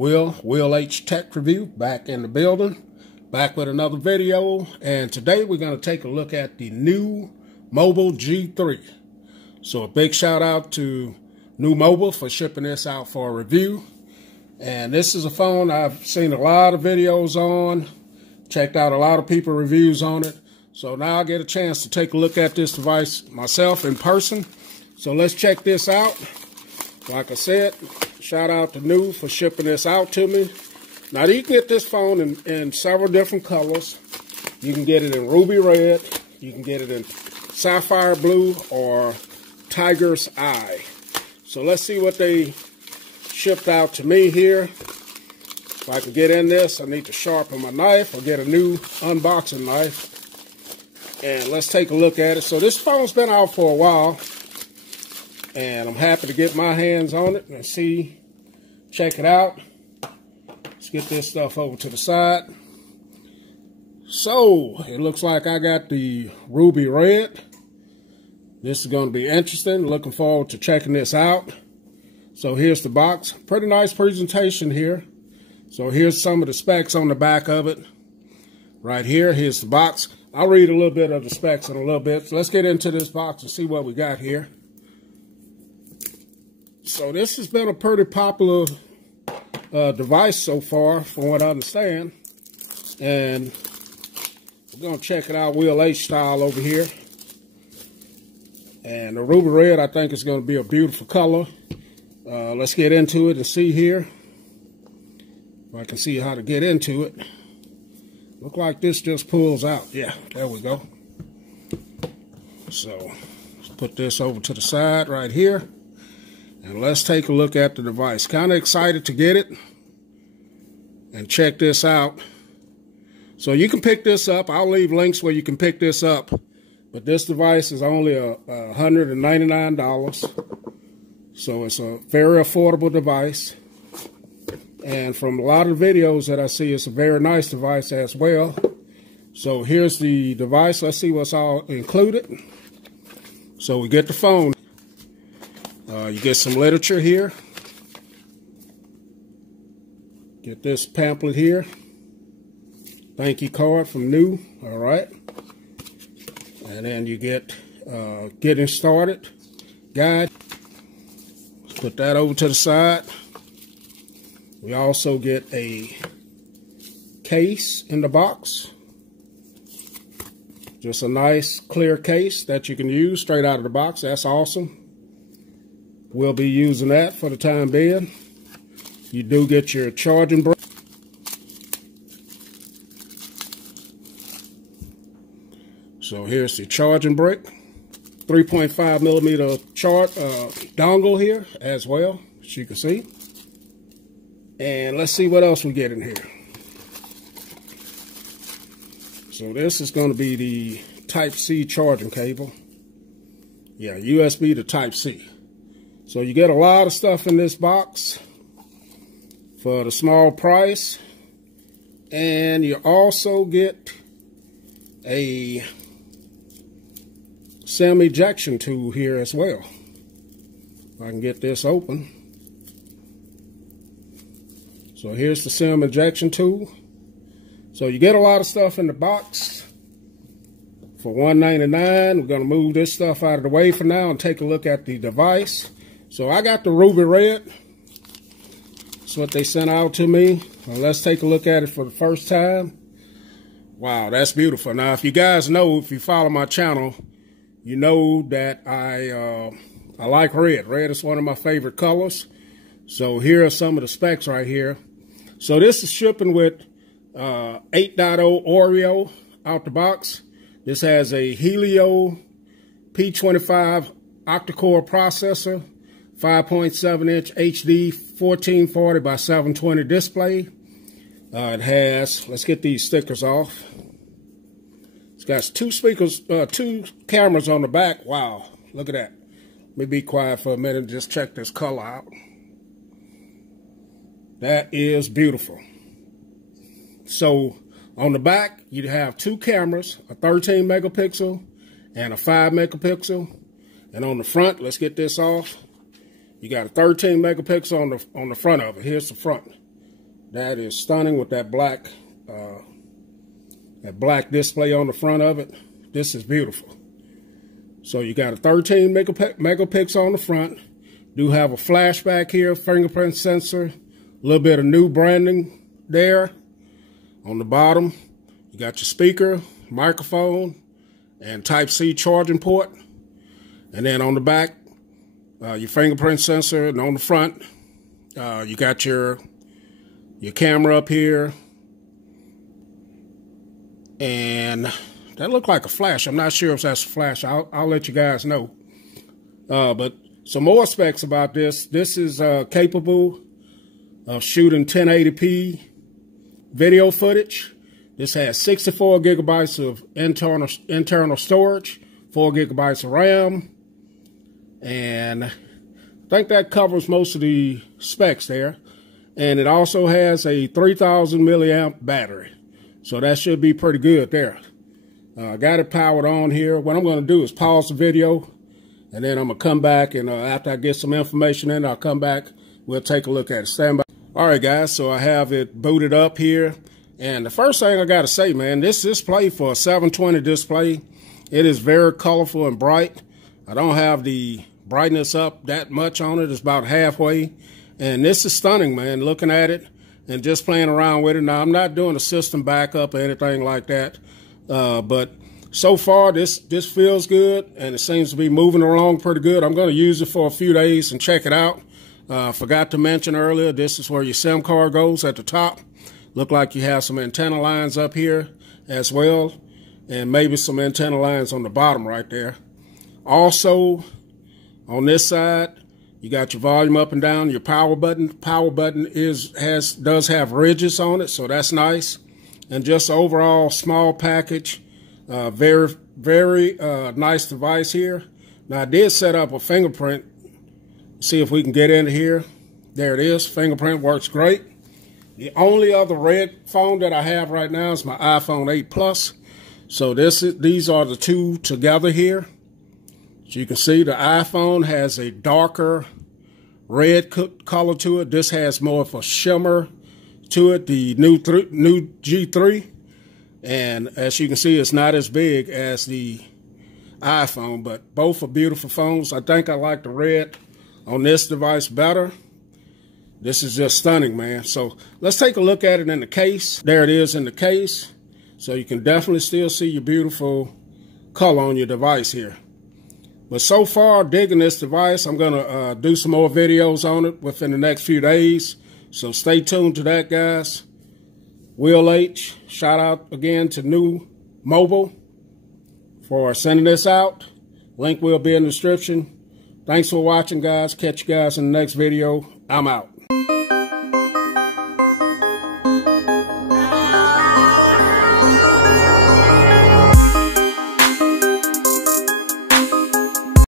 Will H Tech Review, back in the building, back with another video. And today we're going to take a look at the NUU Mobile G3. So a big shout out to NUU Mobile for shipping this out for a review. And this is a phone I've seen a lot of videos on, checked out a lot of people reviews on it. So now I get a chance to take a look at this device myself in person. So let's check this out. Like I said, shout out to NUU for shipping this out to me. Now you can get this phone in several different colors. You can get it in ruby red, you can get it in sapphire blue, or tiger's eye. So let's see what they shipped out to me here. If I can get in this, I need to sharpen my knife or get a new unboxing knife. And let's take a look at it. So this phone's been out for a while, and I'm happy to get my hands on it and see, check it out. Let's get this stuff over to the side. So it looks like I got the ruby red. This is going to be interesting. Looking forward to checking this out. So here's the box. Pretty nice presentation here. So here's some of the specs on the back of it. Right here, here's the box. I'll read a little bit of the specs in a little bit. So let's get into this box and see what we got here. So this has been a pretty popular device so far, from what I understand. And we're going to check it out Will H style over here. And the ruby red, I think, is going to be a beautiful color. Let's get into it and see here. If I can see how to get into it. Look like this just pulls out. Yeah, there we go. So let's put this over to the side right here. And let's take a look at the device. Kind of excited to get it and check this out. So you can pick this up. I'll leave links where you can pick this up. But this device is only $199. So it's a very affordable device. And from a lot of videos that I see, it's a very nice device as well. So here's the device. Let's see what's all included. So we get the phone. You get some literature here. Get this pamphlet here. Thank you card from NUU. All right. And then you get getting started guide. Let's put that over to the side. We also get a case in the box. Just a nice clear case that you can use straight out of the box. That's awesome. We'll be using that for the time being. You do get your charging brick. So here's the charging brick. 3.5 millimeter dongle here as well, as you can see. And let's see what else we get in here. So this is going to be the Type-C charging cable. Yeah, USB to Type-C. So you get a lot of stuff in this box for the small price. And you also get a SIM ejection tool here as well. If I can get this open. So here's the SIM ejection tool. So you get a lot of stuff in the box for $199. We're going to move this stuff out of the way for now and take a look at the device. So I got the ruby red. That's what they sent out to me. Well, let's take a look at it for the first time. Wow, that's beautiful. Now, if you guys know, if you follow my channel, you know that I like red. Red is one of my favorite colors. So here are some of the specs right here. So this is shipping with 8.0 Oreo out the box. This has a Helio P25 octa-core processor, 5.7-inch HD 1440 by 720 display. It has, let's get these stickers off. It's got two cameras on the back. Wow, look at that. Let me be quiet for a minute and just check this color out. That is beautiful. So on the back, you have two cameras, a 13 megapixel and a 5 megapixel. And on the front, let's get this off. You got a 13 megapixel on the front of it. Here's the front. That is stunning with that black display on the front of it. This is beautiful. So you got a 13 megapixel on the front. Do have a flashback here, fingerprint sensor, a little bit of new branding there. On the bottom, you got your speaker, microphone, and Type-C charging port. And then on the back, your fingerprint sensor, and on the front, you got your camera up here. And that looked like a flash. I'm not sure if that's a flash. I'll let you guys know. But some more specs about this. This is capable of shooting 1080p video footage. This has 64 gigabytes of internal storage, 4 gigabytes of RAM, and I think that covers most of the specs there. And it also has a 3,000 milliamp battery, so that should be pretty good there. Got it powered on here. What I'm going to do is pause the video, and then I'm going to come back, and after I get some information in, I'll come back. We'll take a look at it. Stand by. All right, guys, so I have it booted up here. And the first thing I got to say, man, this display for a 720 display, it is very colorful and bright. I don't have the brightness up that much on it. It's about halfway. And this is stunning, man, looking at it and just playing around with it. Now, I'm not doing a system backup or anything like that. But so far, this feels good, and it seems to be moving along pretty good. I'm going to use it for a few days and check it out. Forgot to mention earlier, this is where your SIM card goes at the top. Look like you have some antenna lines up here as well, and maybe some antenna lines on the bottom right there. Also, on this side, you got your volume up and down, your power button. Power button does have ridges on it, so that's nice. And just overall small package, very, very nice device here. Now I did set up a fingerprint. See if we can get into here. There it is. Fingerprint works great. The only other red phone that I have right now is my iPhone 8 Plus. So these are the two together here. So you can see the iPhone has a darker red color to it. This has more of a shimmer to it, the new G3. And as you can see, it's not as big as the iPhone, but both are beautiful phones. I think I like the red on this device better. This is just stunning, man. So let's take a look at it in the case. There it is in the case. So you can definitely still see your beautiful color on your device here. But so far, digging this device. I'm going to do some more videos on it within the next few days. So stay tuned to that, guys. Will H, shout out again to NUU Mobile for sending this out. Link will be in the description. Thanks for watching, guys. Catch you guys in the next video. I'm out.